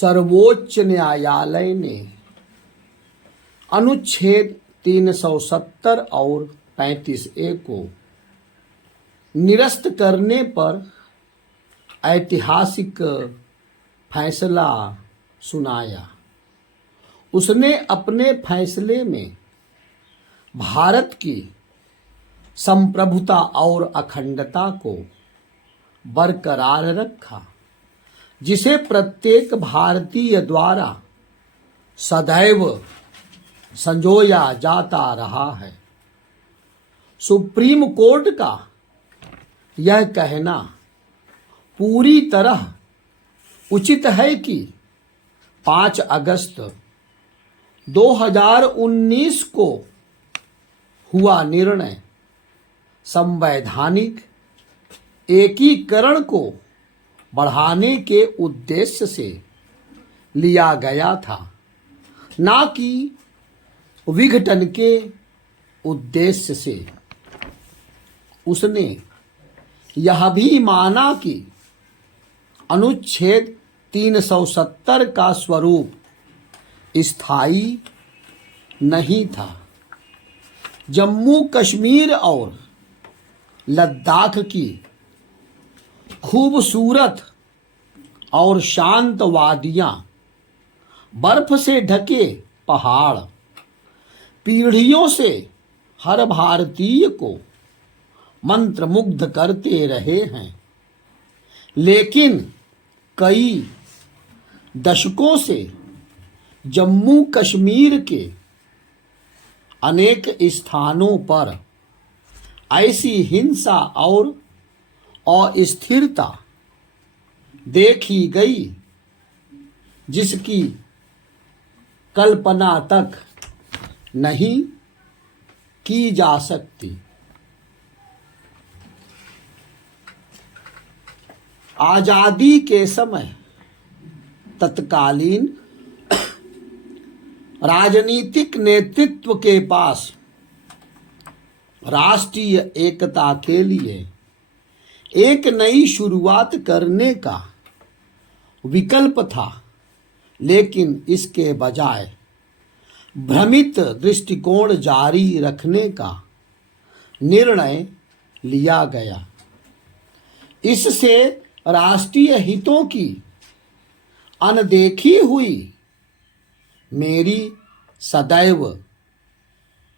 सर्वोच्च न्यायालय ने अनुच्छेद 370 और 35A को निरस्त करने पर ऐतिहासिक फैसला सुनाया। उसने अपने फैसले में भारत की संप्रभुता और अखंडता को बरकरार रखा, जिसे प्रत्येक भारतीय द्वारा सदैव संजोया जाता रहा है। सुप्रीम कोर्ट का यह कहना पूरी तरह उचित है कि 5 अगस्त 2019 को हुआ निर्णय संवैधानिक एकीकरण को बढ़ाने के उद्देश्य से लिया गया था, ना कि विघटन के उद्देश्य से। उसने यह भी माना कि अनुच्छेद 370 का स्वरूप स्थायी नहीं था। जम्मू कश्मीर और लद्दाख की खूबसूरत और शांत वादियां, बर्फ से ढके पहाड़ पीढ़ियों से हर भारतीय को मंत्रमुग्ध करते रहे हैं, लेकिन कई दशकों से जम्मू कश्मीर के अनेक स्थानों पर ऐसी हिंसा और अस्थिरता देखी गई जिसकी कल्पना तक नहीं की जा सकती। आजादी के समय तत्कालीन राजनीतिक नेतृत्व के पास राष्ट्रीय एकता के लिए एक नई शुरुआत करने का विकल्प था, लेकिन इसके बजाय भ्रमित दृष्टिकोण जारी रखने का निर्णय लिया गया। इससे राष्ट्रीय हितों की अनदेखी हुई। मेरी सदैव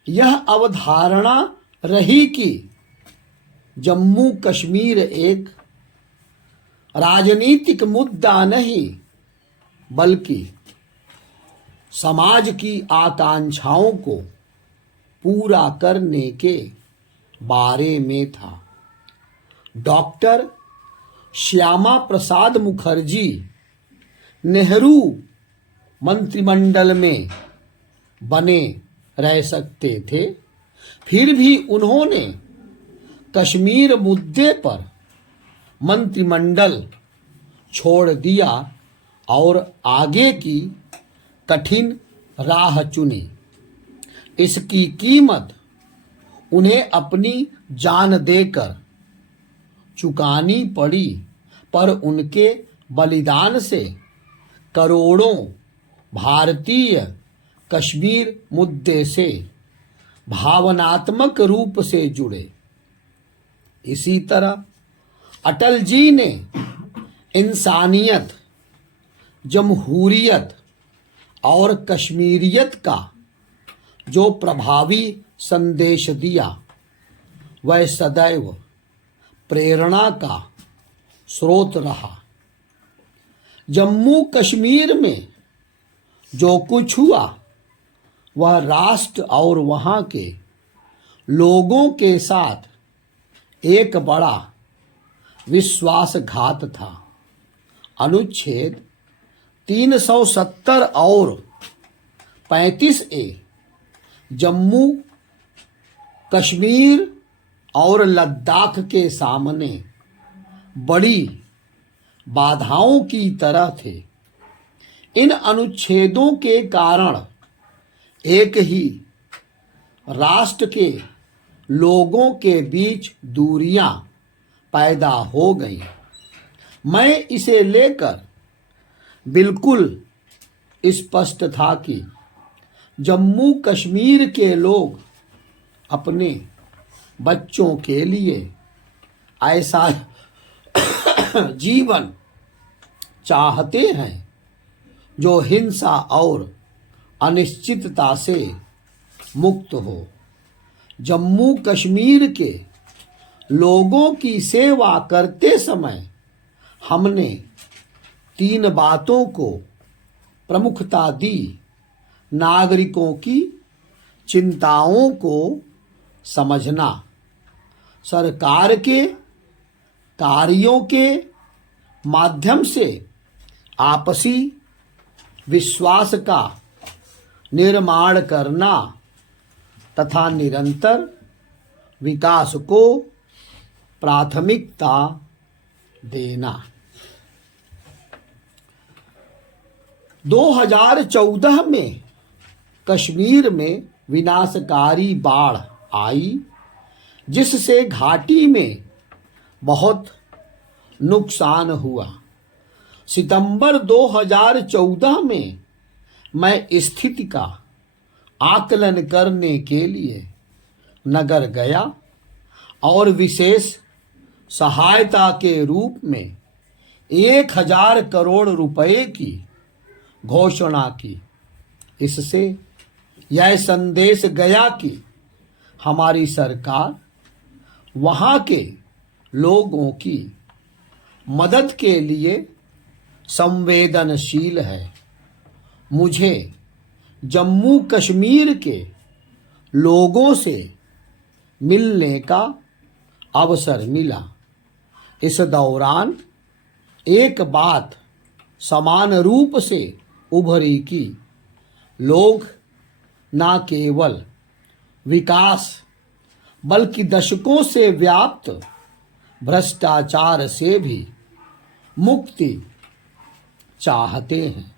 यह अवधारणा रही कि जम्मू कश्मीर एक राजनीतिक मुद्दा नहीं, बल्कि समाज की आकांक्षाओं को पूरा करने के बारे में था। डॉक्टर श्यामा प्रसाद मुखर्जी नेहरू मंत्रिमंडल में बने रह सकते थे, फिर भी उन्होंने कश्मीर मुद्दे पर मंत्रिमंडल छोड़ दिया और आगे की कठिन राह चुनी। इसकी कीमत उन्हें अपनी जान देकर चुकानी पड़ी, पर उनके बलिदान से करोड़ों भारतीय कश्मीर मुद्दे से भावनात्मक रूप से जुड़े। इसी तरह अटल जी ने इंसानियत, जमहूरियत और कश्मीरियत का जो प्रभावी संदेश दिया, वह सदैव प्रेरणा का स्रोत रहा। जम्मू कश्मीर में जो कुछ हुआ वह राष्ट्र और वहाँ के लोगों के साथ एक बड़ा विश्वासघात था। अनुच्छेद 370 और 35A जम्मू कश्मीर और लद्दाख के सामने बड़ी बाधाओं की तरह थे। इन अनुच्छेदों के कारण एक ही राष्ट्र के लोगों के बीच दूरियां पैदा हो गईं। मैं इसे लेकर बिल्कुल स्पष्ट था कि जम्मू कश्मीर के लोग अपने बच्चों के लिए ऐसा जीवन चाहते हैं जो हिंसा और अनिश्चितता से मुक्त हो। जम्मू कश्मीर के लोगों की सेवा करते समय हमने 3 बातों को प्रमुखता दी। नागरिकों की चिंताओं को समझना, सरकार के कार्यों के माध्यम से आपसी विश्वास का निर्माण करना तथा निरंतर विकास को प्राथमिकता देना। 2014 में कश्मीर में विनाशकारी बाढ़ आई, जिससे घाटी में बहुत नुकसान हुआ। सितंबर 2014 में मैं स्थिति का आकलन करने के लिए नगर गया और विशेष सहायता के रूप में 1000 करोड़ रुपए की घोषणा की। इससे यह संदेश गया कि हमारी सरकार वहाँ के लोगों की मदद के लिए संवेदनशील है। मुझे जम्मू कश्मीर के लोगों से मिलने का अवसर मिला। इस दौरान एक बात समान रूप से उभरी कि लोग न केवल विकास बल्कि दशकों से व्याप्त भ्रष्टाचार से भी मुक्ति चाहते हैं।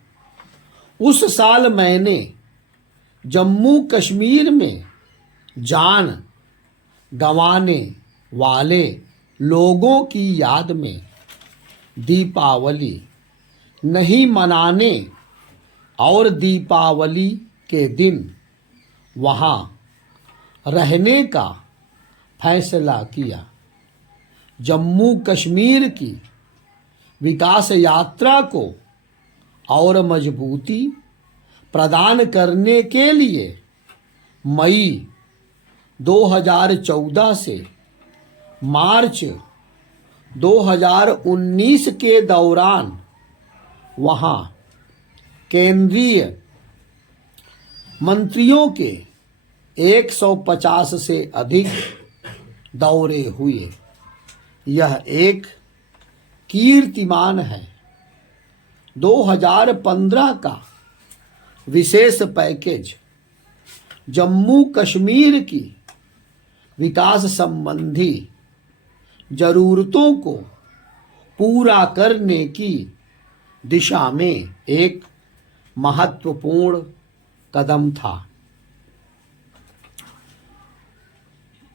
उस साल मैंने जम्मू कश्मीर में जान गंवाने वाले लोगों की याद में दीपावली नहीं मनाने और दीपावली के दिन वहाँ रहने का फैसला किया। जम्मू कश्मीर की विकास यात्रा को और मजबूती प्रदान करने के लिए मई 2014 से मार्च 2019 के दौरान वहाँ केंद्रीय मंत्रियों के 150 से अधिक दौरे हुए। यह एक कीर्तिमान है। 2015 का विशेष पैकेज जम्मू कश्मीर की विकास संबंधी जरूरतों को पूरा करने की दिशा में एक महत्वपूर्ण कदम था।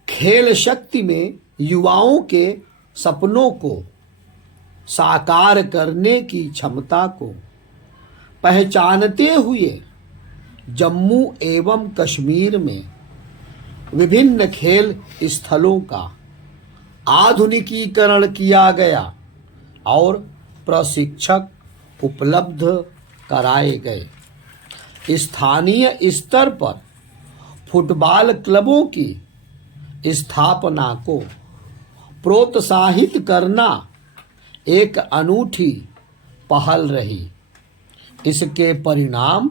खेल शक्ति में युवाओं के सपनों को साकार करने की क्षमता को पहचानते हुए जम्मू एवं कश्मीर में विभिन्न खेल स्थलों का आधुनिकीकरण किया गया और प्रशिक्षक उपलब्ध कराए गए। स्थानीय स्तर पर फुटबॉल क्लबों की स्थापना को प्रोत्साहित करना एक अनूठी पहल रही। इसके परिणाम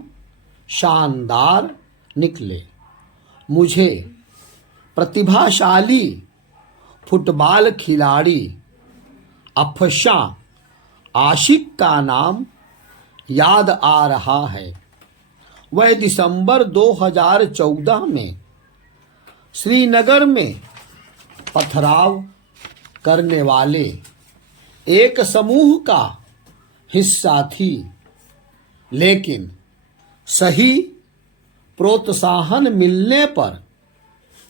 शानदार निकले। मुझे प्रतिभाशाली फुटबॉल खिलाड़ी अफशा आशिक का नाम याद आ रहा है। वह दिसंबर 2014 में श्रीनगर में पथराव करने वाले एक समूह का हिस्सा थी, लेकिन सही प्रोत्साहन मिलने पर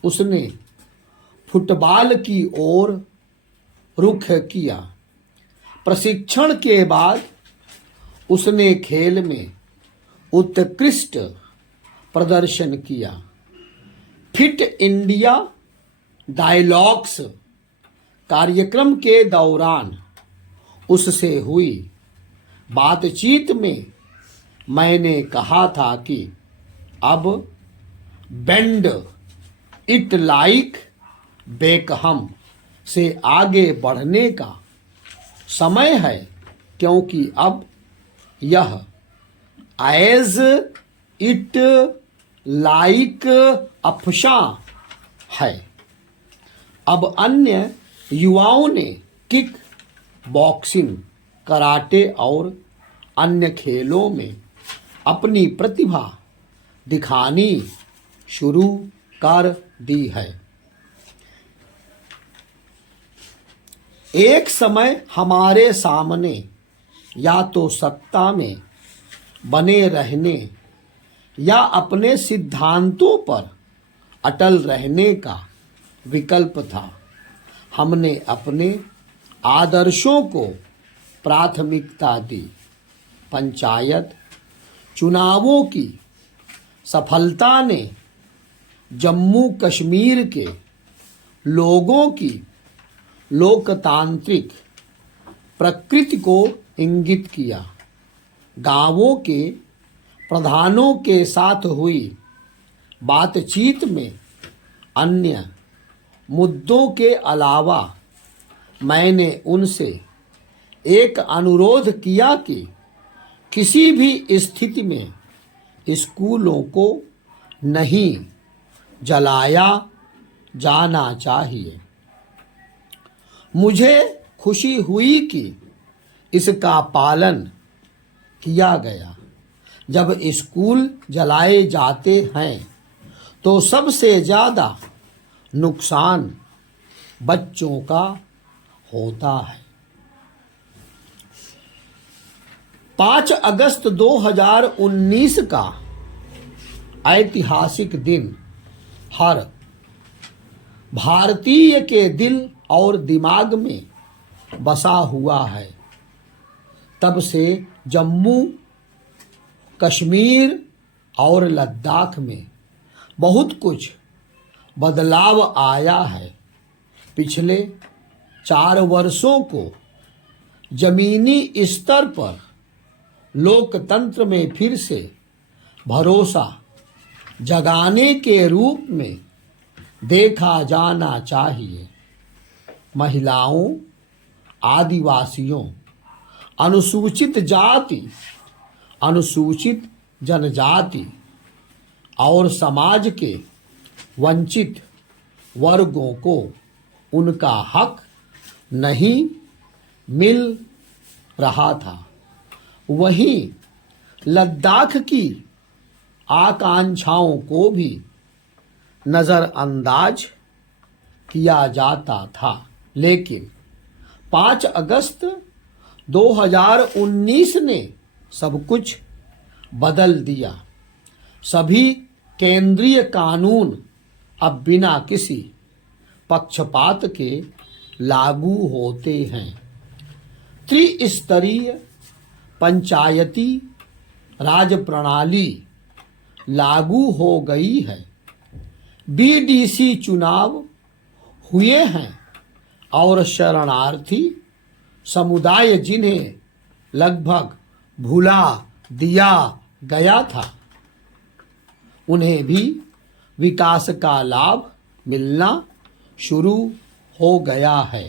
उसने फुटबॉल की ओर रुख किया। प्रशिक्षण के बाद उसने खेल में उत्कृष्ट प्रदर्शन किया। फिट इंडिया डायलॉग्स कार्यक्रम के दौरान उससे हुई बातचीत में मैंने कहा था कि अब बेंड इट लाइक बेकहम से आगे बढ़ने का समय है, क्योंकि अब यह एज इट लाइक अफशा है। अब अन्य युवाओं ने किक बॉक्सिंग, कराटे और अन्य खेलों में अपनी प्रतिभा दिखानी शुरू कर दी है। एक समय हमारे सामने या तो सत्ता में बने रहने या अपने सिद्धांतों पर अटल रहने का विकल्प था। हमने अपने आदर्शों को प्राथमिकता दी। पंचायत चुनावों की सफलता ने जम्मू कश्मीर के लोगों की लोकतांत्रिक प्रकृति को इंगित किया। गांवों के प्रधानों के साथ हुई बातचीत में अन्य मुद्दों के अलावा मैंने उनसे एक अनुरोध किया कि किसी भी स्थिति में स्कूलों को नहीं जलाया जाना चाहिए। मुझे खुशी हुई कि इसका पालन किया गया। जब स्कूल जलाए जाते हैं तो सबसे ज़्यादा नुकसान बच्चों का होता है। 5 अगस्त 2019 का ऐतिहासिक दिन हर भारतीय के दिल और दिमाग में बसा हुआ है। तब से जम्मू कश्मीर और लद्दाख में बहुत कुछ बदलाव आया है। पिछले 4 वर्षों को जमीनी स्तर पर लोकतंत्र में फिर से भरोसा जगाने के रूप में देखा जाना चाहिए। महिलाओं, आदिवासियों, अनुसूचित जाति, अनुसूचित जनजाति और समाज के वंचित वर्गों को उनका हक नहीं मिल रहा था। वहीं लद्दाख की आकांक्षाओं को भी नज़रअंदाज किया जाता था। लेकिन 5 अगस्त 2019 ने सब कुछ बदल दिया। सभी केंद्रीय कानून अब बिना किसी पक्षपात के लागू होते हैं। त्रिस्तरीय पंचायती राज प्रणाली लागू हो गई है। बीडीसी चुनाव हुए हैं और शरणार्थी समुदाय जिन्हें लगभग भुला दिया गया था, उन्हें भी विकास का लाभ मिलना शुरू हो गया है।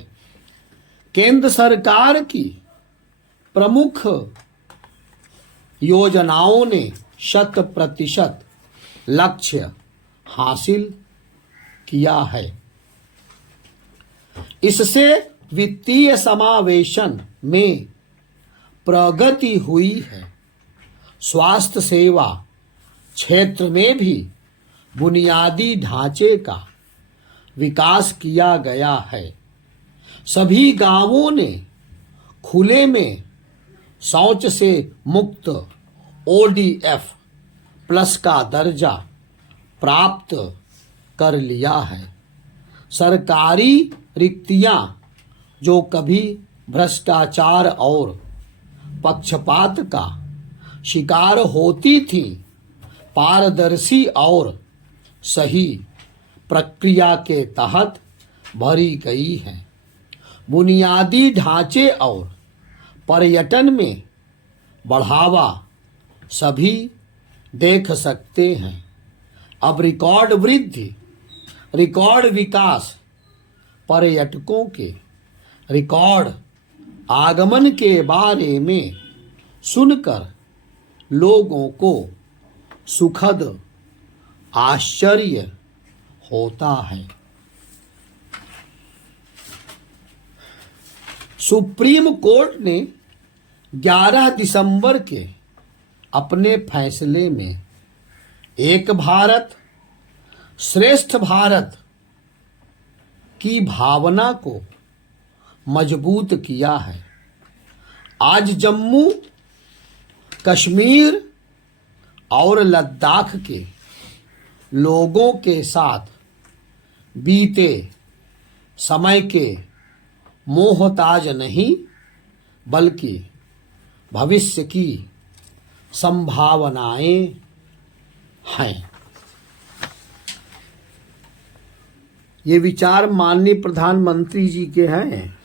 केंद्र सरकार की प्रमुख योजनाओं ने 100% लक्ष्य हासिल किया है। इससे वित्तीय समावेशन में प्रगति हुई है। स्वास्थ्य सेवा क्षेत्र में भी बुनियादी ढांचे का विकास किया गया है। सभी गांवों ने खुले में शौच से मुक्त ODF प्लस का दर्जा प्राप्त कर लिया है। सरकारी रिक्तियां जो कभी भ्रष्टाचार और पक्षपात का शिकार होती थी, पारदर्शी और सही प्रक्रिया के तहत भरी गई है। बुनियादी ढांचे और पर्यटन में बढ़ावा सभी देख सकते हैं। अब रिकॉर्ड वृद्धि, रिकॉर्ड विकास, पर्यटकों के रिकॉर्ड आगमन के बारे में सुनकर लोगों को सुखद आश्चर्य होता है। सुप्रीम कोर्ट ने 11 दिसंबर के अपने फैसले में एक भारत श्रेष्ठ भारत की भावना को मजबूत किया है। आज जम्मू कश्मीर और लद्दाख के लोगों के साथ बीते समय के मोहताज नहीं, बल्कि भविष्य की संभावनाएं हैं। ये विचार माननीय प्रधानमंत्री जी के हैं।